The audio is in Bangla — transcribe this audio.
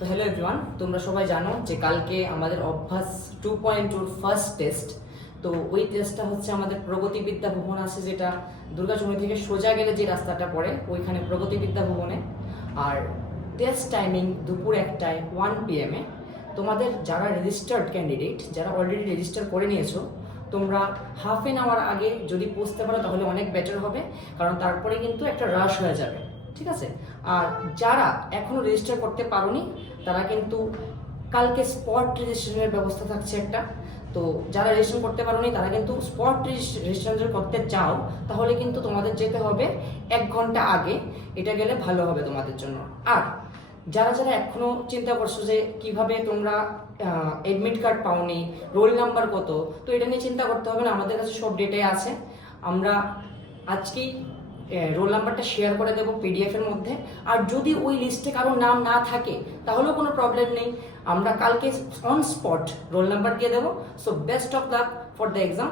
তো হ্যালো এভরিওয়ান, তোমরা সবাই জানো যে কালকে আমাদের অভ্যাস 2.2 ফার্স্ট টেস্ট। তো ওই টেস্টটা হচ্ছে আমাদের প্রগতিবিদ্যা ভবন আছে, যেটা দুর্গাচুরি থেকে সোজা গেলে যে রাস্তাটা পড়ে ওইখানে প্রগতিবিদ্যা ভবনে। আর টেস্ট টাইমিং দুপুর 1টায় 1 PM এ। তোমাদের যারা রেজিস্টার্ড ক্যান্ডিডেট, যারা অলরেডি রেজিস্টার করে নিয়েছো, তোমরা হাফ এন আওয়ার আগে যদি পৌঁছতে পারো তাহলে অনেক বেটার হবে, কারণ তারপরে কিন্তু একটা রাশ হয়ে যাবে। ঠিক আছে? আর যারা এখনো রেজিস্টার করতে পারোনি তারা কিন্তু কালকে স্পট রেজিস্ট্রেশনের ব্যবস্থা থাকছে একটা। তো যারা রেজিস্ট্রেশন করতে পারোনি তারা কিন্তু স্পট রেজিস্ট্রেশন করতে চাও তাহলে কিন্তু তোমাদের যেতে হবে 1 ঘন্টা আগে। এটা গেলে ভালো হবে তোমাদের জন্য। আর যারা যারা এখনো চিন্তা করছো যে কিভাবে তোমরা এডমিট কার্ড পাওনি, রোল নাম্বার কত, তো এটা নিয়ে চিন্তা করতে হবে না, আমাদের কাছে সব ডেটাই আছে। আমরা আজকেই রোল নাম্বারটা শেয়ার করে দেবো PDF এর মধ্যে। আর যদি ওই লিস্টে কারো নাম না থাকে তাহলেও কোনো প্রবলেম নেই, আমরা কালকে অন স্পট রোল নাম্বার দিয়ে দেবো। So best of luck for the exam.